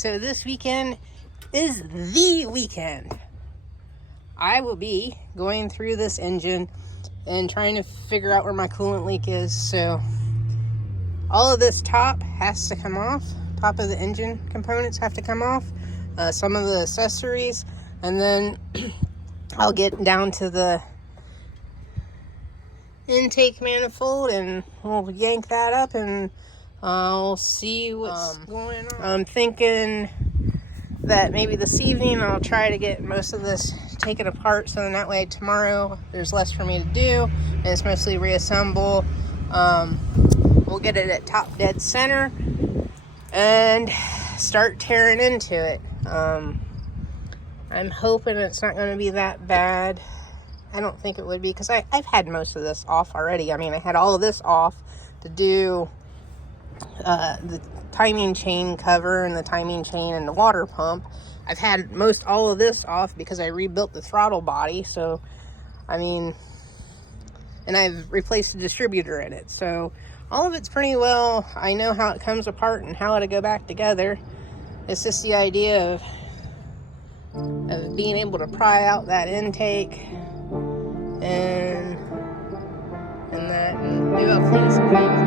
so this weekend is the weekend. I will be going through this engine and trying to figure out where my coolant leak is. So all of this top has to come off. Top of the engine components have to come off. Some of the accessories, and then I'll get down to the intake manifold and we'll yank that up and I'll see what's going on. I'm thinking that maybe this evening I'll try to get most of this taken apart, so then that way tomorrow there's less for me to do and it's mostly reassemble. We'll get it at top dead center and start tearing into it. I'm hoping it's not going to be that bad. I don't think it would be, because I've had most of this off already. I mean, I had all of this off to do the timing chain cover and the timing chain and the water pump. I've had all of this off because I rebuilt the throttle body. So, I mean, and I've replaced the distributor in it. So, all of it's pretty well. I know how it comes apart and how it'll go back together. It's just the idea of being able to pry out that intake and that, and maybe I'll clean some things.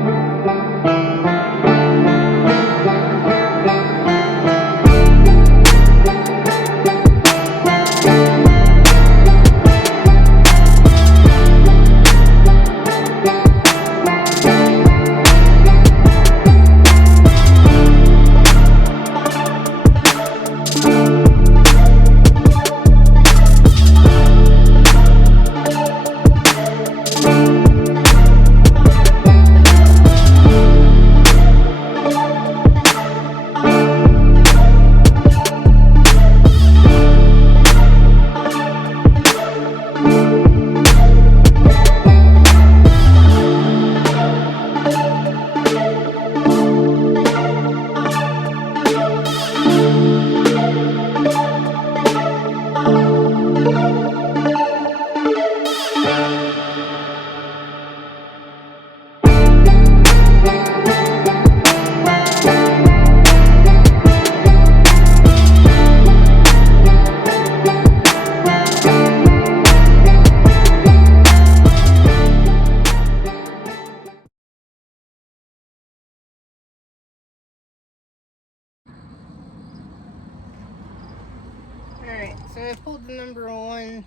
Alright, so I pulled the number 1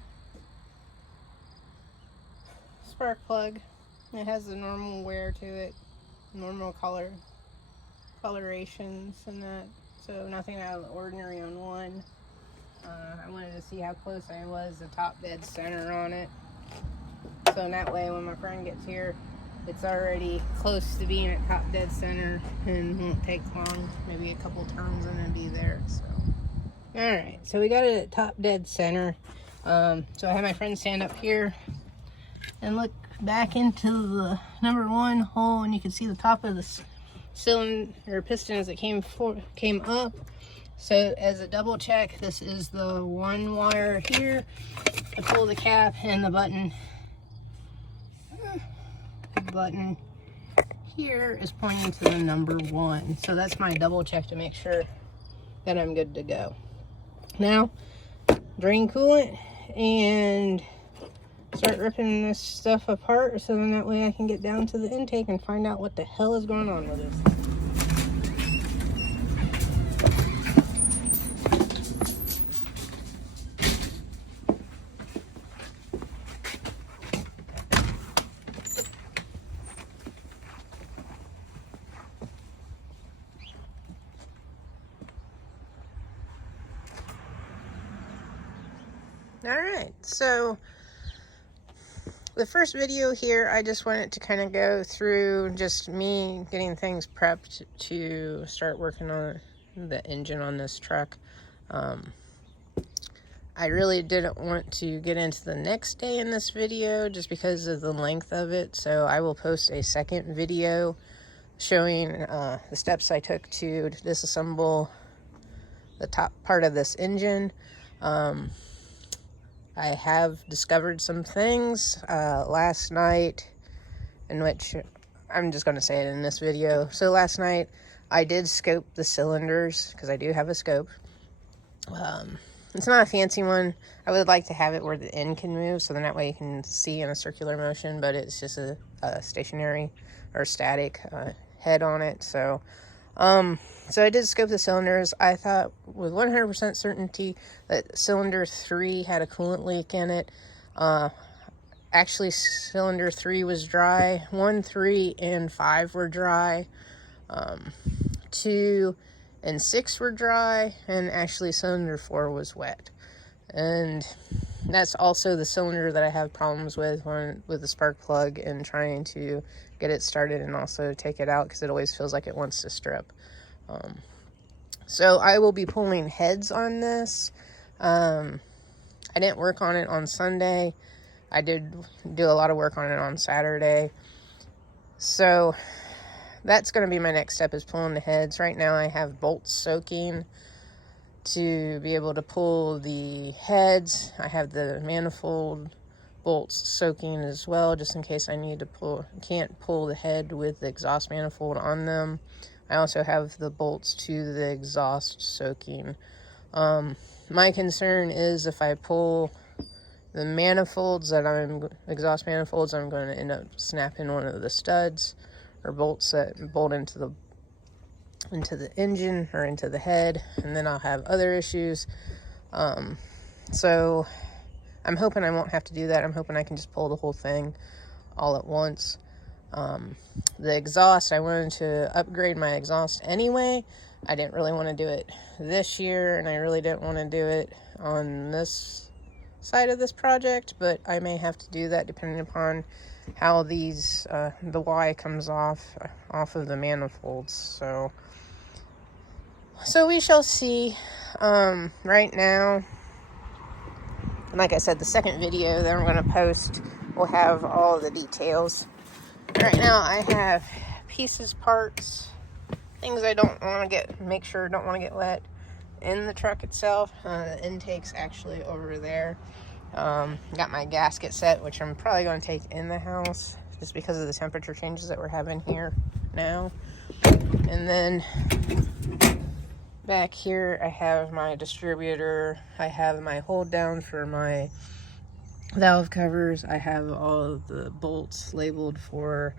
spark plug. It has the normal wear to it, normal colorations and that, so nothing out of the ordinary on one. I wanted to see how close I was to top dead center on it, so in that way when my friend gets here it's already close to being at top dead center and won't take long, maybe a couple turns and then be there. So alright, so we got it at top dead center. So I had my friend stand up here and look back into the number 1 hole, and you can see the top of the cylinder or piston as it came up. So as a double check, this is the 1 wire here to pull the cap, and the button here is pointing to the number 1. So that's my double check to make sure that I'm good to go. Now, drain coolant and start ripping this stuff apart, so then that way I can get down to the intake and find out what the hell is going on with this. Alright, so the first video here, I just wanted to kind of go through just me getting things prepped to start working on the engine on this truck. I really didn't want to get into the next day in this video just because of the length of it, so I will post a second video showing the steps I took to disassemble the top part of this engine. I have discovered some things last night, in which I'm just going to say it in this video. So last night I did scope the cylinders because I do have a scope. It's not a fancy one. I would like to have it where the end can move, so then that way you can see in a circular motion, but it's just a stationary or static head on it. So I did scope the cylinders. I thought with 100% certainty that cylinder 3 had a coolant leak in it. Actually, cylinder 3 was dry. 1, 3, and 5 were dry. 2 and 6 were dry, and actually cylinder 4 was wet. And that's also the cylinder that I have problems with the spark plug and trying to get it started and also take it out because it always feels like it wants to strip. So I will be pulling heads on this. I didn't work on it on Sunday. I did do a lot of work on it on Saturday. So that's going to be my next step, is pulling the heads. Right now I have bolts soaking to be able to pull the heads. I have the manifold bolts soaking as well, just in case I need to can't pull the head with the exhaust manifold on them. I also have the bolts to the exhaust soaking. My concern is if I pull the manifolds exhaust manifolds, I'm going to end up snapping one of the studs or bolts that bolt into the engine or into the head, and then I'll have other issues. So I'm hoping I won't have to do that. I'm hoping I can just pull the whole thing all at once. The exhaust, I wanted to upgrade my exhaust anyway. I didn't really want to do it this year, and I really didn't want to do it on this side of this project, but I may have to do that depending upon how these the Y comes off of the manifolds. So we shall see. Right now, like I said, the second video that I'm going to post will have all the details. Right now I have pieces, parts, things I don't want to don't want to get wet in the truck itself. The intake's actually over there. Got my gasket set, which I'm probably going to take in the house just because of the temperature changes that we're having here now. And then back here I have my distributor. I have my hold down for my valve covers. I have all of the bolts labeled for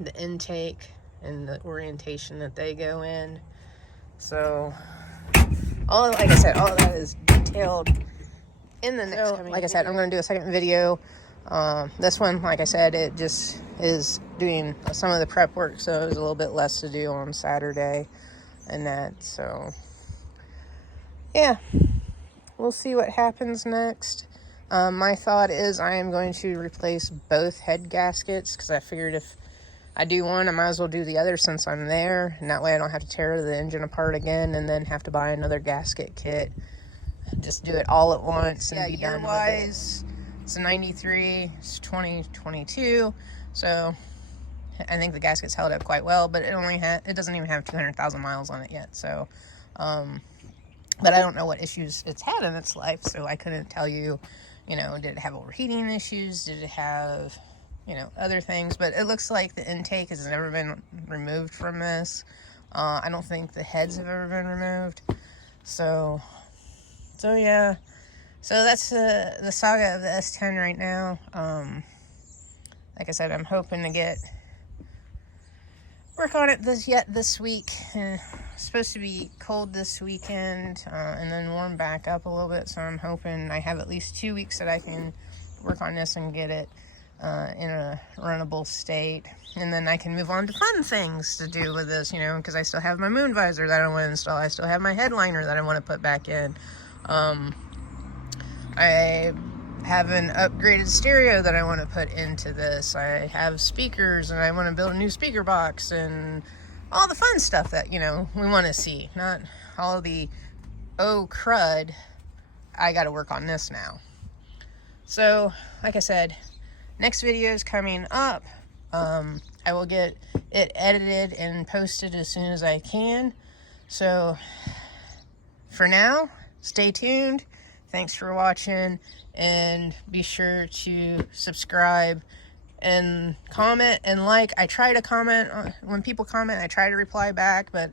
the intake and the orientation that they go in. So like I said, all of that is detailed in the next coming like I said, I'm going to do a second video. This one, like I said, it just is doing some of the prep work, so there's a little bit less to do on Saturday and that. So yeah, we'll see what happens next. My thought is I am going to replace both head gaskets, because I figured if I do one, I might as well do the other since I'm there, and that way I don't have to tear the engine apart again and then have to buy another gasket kit. Just do it all at once and be done with it. It's a 93, it's 2022, so I think the gasket's held up quite well, but it doesn't even have 200,000 miles on it yet. So, but I don't know what issues it's had in its life, so I couldn't tell you, did it have overheating issues? Did it have, other things? But it looks like the intake has never been removed from this. I don't think the heads have ever been removed. So yeah. So that's the saga of the S10 right now. Like I said, I'm hoping to work on it this week. It's supposed to be cold this weekend, and then warm back up a little bit. So I'm hoping I have at least 2 weeks that I can work on this and get it in a runnable state. And then I can move on to fun things to do with this, because I still have my moon visor that I want to install. I still have my headliner that I want to put back in. I have an upgraded stereo that I want to put into this. I have speakers, and I want to build a new speaker box, and all the fun stuff that, we want to see. Not all of the, oh crud, I got to work on this now. So, like I said, next video is coming up. I will get it edited and posted as soon as I can. So, for now, stay tuned. Thanks for watching, and be sure to subscribe and comment and like. I try to comment when people comment. I try to reply back, but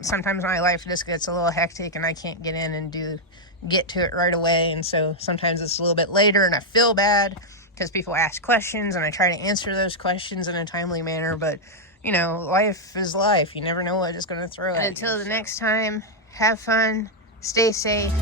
sometimes my life just gets a little hectic and I can't get in and get to it right away, and so sometimes it's a little bit later and I feel bad because people ask questions and I try to answer those questions in a timely manner, but you know, life is life. You never know what it's going to throw at you. Until the next time, have fun, stay safe.